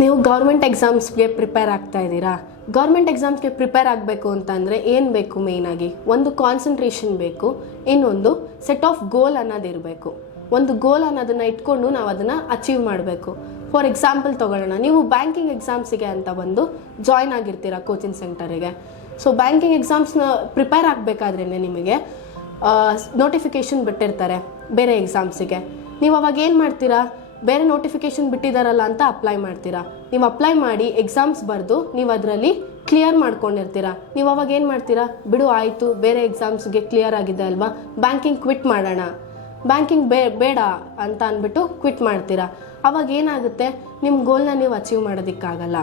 ನೀವು government ಎಕ್ಸಾಮ್ಸ್ಗೆ prepare ಆಗ್ತಾ ಇದ್ದೀರಾ? ಗೌರ್ಮೆಂಟ್ ಎಕ್ಸಾಮ್ಸ್ಗೆ ಪ್ರಿಪೇರ್ ಆಗಬೇಕು ಅಂತಂದರೆ ಏನು ಬೇಕು ಮೇಯ್ನಾಗಿ ಒಂದು ಕಾನ್ಸಂಟ್ರೇಷನ್ ಬೇಕು, ಇನ್ನೊಂದು ಸೆಟ್ ಆಫ್ ಗೋಲ್ ಅನ್ನೋದಿರಬೇಕು ಒಂದು ಗೋಲ್ ಅನ್ನೋದನ್ನು ಇಟ್ಕೊಂಡು ನಾವು ಅದನ್ನು ಅಚೀವ್ ಮಾಡಬೇಕು. ಫಾರ್ ಎಕ್ಸಾಂಪಲ್ ತೊಗೊಳ್ಳೋಣ, ನೀವು ಬ್ಯಾಂಕಿಂಗ್ ಎಕ್ಸಾಮ್ಸಿಗೆ ಅಂತ ಬಂದು ಜಾಯ್ನ್ ಆಗಿರ್ತೀರಾ ಕೋಚಿಂಗ್ ಸೆಂಟರಿಗೆ ಸೊ ಬ್ಯಾಂಕಿಂಗ್ ಎಕ್ಸಾಮ್ಸ್ನ ಪ್ರಿಪೇರ್ ಆಗಬೇಕಾದ್ರೇ ನಿಮಗೆ ನೋಟಿಫಿಕೇಷನ್ ಬಿಟ್ಟಿರ್ತಾರೆ ಬೇರೆ ಎಕ್ಸಾಮ್ಸಿಗೆ ನೀವು ಅವಾಗ ಏನು ಮಾಡ್ತೀರಾ? ಬೇರೆ ನೋಟಿಫಿಕೇಶನ್ ಬಿಟ್ಟಿದಾರಲ್ಲ ಅಂತ ಅಪ್ಲೈ ಮಾಡ್ತೀರಾ? ನೀವು ಅಪ್ಲೈ ಮಾಡಿ ಎಕ್ಸಾಮ್ಸ್ ಬರೆದು ನೀವು ಅದರಲ್ಲಿ ಕ್ಲಿಯರ್ ಮಾಡ್ಕೊಂಡಿರ್ತೀರಾ? ನೀವು ಅವಾಗ ಏನು ಮಾಡ್ತೀರಾ? ಬಿಡು, ಆಯಿತು, ಬೇರೆ ಎಕ್ಸಾಮ್ಸ್ಗೆ ಕ್ಲಿಯರ್ ಆಗಿದೆ ಅಲ್ವಾ? ಬ್ಯಾಂಕಿಂಗ್ ಕ್ವಿಟ್ ಮಾಡೋಣ. ಬ್ಯಾಂಕಿಂಗ್ ಬೇ, ಬೇಡ ಅಂತ ಅಂದ್ಬಿಟ್ಟು ಕ್ವಿಟ್ ಮಾಡ್ತೀರಾ? ಅವಾಗ ಏನಾಗುತ್ತೆ? ನಿಮ್ಮ ಗೋಲ್ನ ನೀವು ಅಚೀವ್ ಮಾಡೋದಕ್ಕಾಗಲ್ಲ.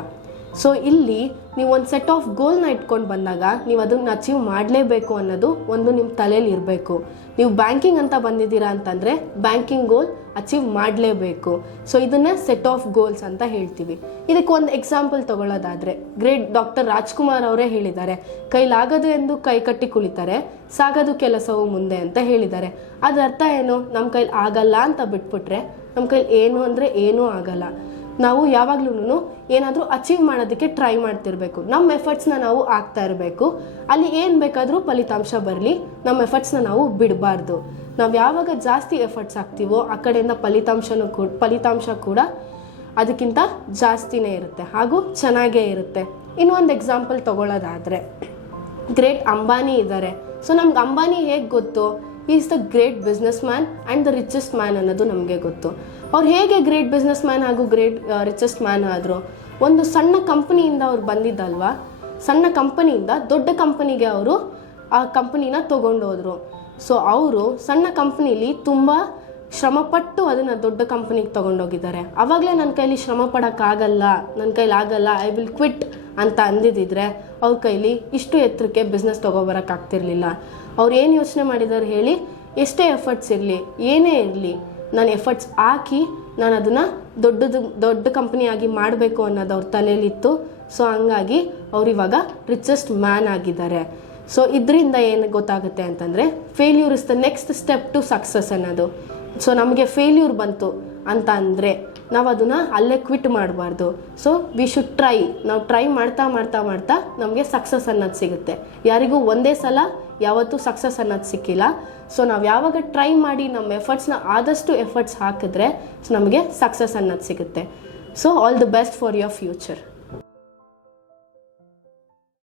ಸೊ ಇಲ್ಲಿ ನೀವು ಒಂದು ಸೆಟ್ ಆಫ್ ಗೋಲ್ನ ಇಟ್ಕೊಂಡು ಬಂದಾಗ ನೀವು ಅದನ್ನ ಅಚೀವ್ ಮಾಡಲೇಬೇಕು ಅನ್ನೋದು ಒಂದು ನಿಮ್ಮ ತಲೆಯಲ್ಲಿ ಇರಬೇಕು. ನೀವು ಬ್ಯಾಂಕಿಂಗ್ ಅಂತ ಬಂದಿದ್ದೀರಾ ಅಂತಂದರೆ ಬ್ಯಾಂಕಿಂಗ್ ಗೋಲ್ ಅಚೀವ್ ಮಾಡಲೇಬೇಕು. ಸೊ ಇದನ್ನ ಸೆಟ್ ಆಫ್ ಗೋಲ್ಸ್ ಅಂತ ಹೇಳ್ತೀವಿ. ಇದಕ್ಕೆ ಒಂದು ಎಕ್ಸಾಂಪಲ್ ತಗೊಳ್ಳೋದಾದ್ರೆ ಗ್ರೇಟ್ ಡಾಕ್ಟರ್ ರಾಜ್ಕುಮಾರ್ ಅವರೇ ಹೇಳಿದ್ದಾರೆ, ಕೈಲಾಗದು ಎಂದು ಕೈ ಕಟ್ಟಿ ಕುಳಿತಾರೆ, ಸಾಗದು ಕೆಲಸವು ಮುಂದೆ ಅಂತ ಹೇಳಿದ್ದಾರೆ. ಅದರ್ಥ ಏನು? ನಮ್ಮ ಕೈಲಿ ಆಗಲ್ಲ ಅಂತ ಬಿಟ್ಬಿಟ್ರೆ ನಮ್ಮ ಕೈಲಿ ಏನು ಅಂದರೆ ಏನೂ ಆಗಲ್ಲ. ನಾವು ಯಾವಾಗ್ಲೂ ಏನಾದರೂ ಅಚೀವ್ ಮಾಡೋದಕ್ಕೆ ಟ್ರೈ ಮಾಡ್ತಿರ್ಬೇಕು. ನಮ್ಮ ಎಫರ್ಟ್ಸ್ನ ನಾವು ಆಗ್ತಾ ಇರಬೇಕು. ಅಲ್ಲಿ ಏನು ಬೇಕಾದರೂ ಫಲಿತಾಂಶ ಬರಲಿ. ನಮ್ಮ ಎಫರ್ಟ್ಸ್ನ ನಾವು ಬಿಡಬಾರ್ದು. ನಾವು ಯಾವಾಗ ಜಾಸ್ತಿ ಎಫರ್ಟ್ಸ್ ಹಾಕ್ತೀವೋ ಆ ಕಡೆಯಿಂದ ಫಲಿತಾಂಶನೂ ಕೂಡ, ಫಲಿತಾಂಶ ಕೂಡ ಅದಕ್ಕಿಂತ ಜಾಸ್ತಿನೇ ಇರುತ್ತೆ. ಹಾಗೂ ಚೆನ್ನಾಗೇ ಇರುತ್ತೆ. ಇನ್ನೊಂದು ಎಕ್ಸಾಂಪಲ್ ತೊಗೊಳ್ಳೋದಾದರೆ ಗ್ರೇಟ್ ಅಂಬಾನಿ ಇದ್ದಾರೆ ಸೊ ನಮ್ಗೆ ಅಂಬಾನಿ ಹೇಗೆ ಗೊತ್ತು is the great businessman and the richest man ಅನ್ನೋದು ನಮಗೆ ಗೊತ್ತು. ಅವ್ರು ಹೇಗೆ ಗ್ರೇಟ್ ಬಿಸ್ನೆಸ್ ಮ್ಯಾನ್ ಹಾಗೂ ಗ್ರೇಟ್ ರಿಚೆಸ್ಟ್ ಮ್ಯಾನ್ ಆದರು, ಒಂದು ಸಣ್ಣ ಕಂಪನಿಯಿಂದ ಅವ್ರು ಬಂದಿದ್ದಲ್ವಾ? ಸಣ್ಣ ಕಂಪನಿಯಿಂದ ದೊಡ್ಡ ಕಂಪನಿಗೆ ಅವರು ಆ ಕಂಪನಿನ ತೊಗೊಂಡೋದ್ರು. ಸೊ ಅವರು ಸಣ್ಣ ಕಂಪ್ನಿಲಿ ತುಂಬ ಶ್ರಮಪಟ್ಟು ಅದನ್ನು ದೊಡ್ಡ ಕಂಪ್ನಿಗೆ ತೊಗೊಂಡೋಗಿದ್ದಾರೆ. ಆವಾಗಲೇ ನನ್ನ ಕೈಲಿ ಶ್ರಮ ಪಡೋಕ್ಕಾಗಲ್ಲ ನನ್ನ ಕೈಲಿ ಆಗಲ್ಲ ಐ ವಿಲ್ ಕ್ವಿಟ್ ಅಂತ ಅಂದಿದ್ದಿದ್ರೆ ಅವ್ರ ಕೈಲಿ ಇಷ್ಟು ಎತ್ತರಕ್ಕೆ ಬಿಸ್ನೆಸ್ ತೊಗೊಬರೋಕ್ಕಾಗ್ತಿರ್ಲಿಲ್ಲ ಅವ್ರು ಏನು ಯೋಚನೆ ಮಾಡಿದ್ದಾರೆ ಹೇಳಿ, ಎಷ್ಟೇ ಎಫರ್ಟ್ಸ್ ಇರಲಿ, ಏನೇ ಇರಲಿ, ನಾನು ಎಫರ್ಟ್ಸ್ ಹಾಕಿ ನಾನು ಅದನ್ನು ದೊಡ್ಡದು, ದೊಡ್ಡ ಕಂಪ್ನಿಯಾಗಿ ಮಾಡಬೇಕು ಅನ್ನೋದು ಅವ್ರ ತಲೆಯಲ್ಲಿತ್ತು. ಸೊ ಹಂಗಾಗಿ ಅವ್ರು ಇವಾಗ ರಿಚೆಸ್ಟ್ ಮ್ಯಾನ್ ಆಗಿದ್ದಾರೆ. ಸೊ ಇದರಿಂದ ಏನು ಗೊತ್ತಾಗುತ್ತೆ ಅಂತಂದರೆ failure is the next step to success ಅನ್ನೋದು. ಸೊ ನಮಗೆ ಫೇಲ್ಯೂರ್ ಬಂತು. ಅಂತ ಅಂದರೆ ನಾವು ಅದನ್ನು ಅಲ್ಲೇ ಕ್ವಿಟ್ ಮಾಡಬಾರ್ದು. ಸೊ ವಿ ಶುಡ್ ಟ್ರೈ ನಾವು ಟ್ರೈ ಮಾಡ್ತಾ ಮಾಡ್ತಾ ಮಾಡ್ತಾ ನಮಗೆ ಸಕ್ಸಸ್ ಅನ್ನೋದು ಸಿಗುತ್ತೆ. ಯಾರಿಗೂ ಒಂದೇ ಸಲ ಯಾವತ್ತೂ ಸಕ್ಸಸ್ ಅನ್ನೋದು ಸಿಕ್ಕಿಲ್ಲ. ಸೊ ನಾವು ಯಾವಾಗ ಟ್ರೈ ಮಾಡಿ ನಮ್ಮ ಎಫರ್ಟ್ಸ್ನ ಆದಷ್ಟು ಎಫರ್ಟ್ಸ್ ಹಾಕಿದ್ರೆ ನಮಗೆ ಸಕ್ಸಸ್ ಅನ್ನೋದು ಸಿಗುತ್ತೆ. So all the best for your future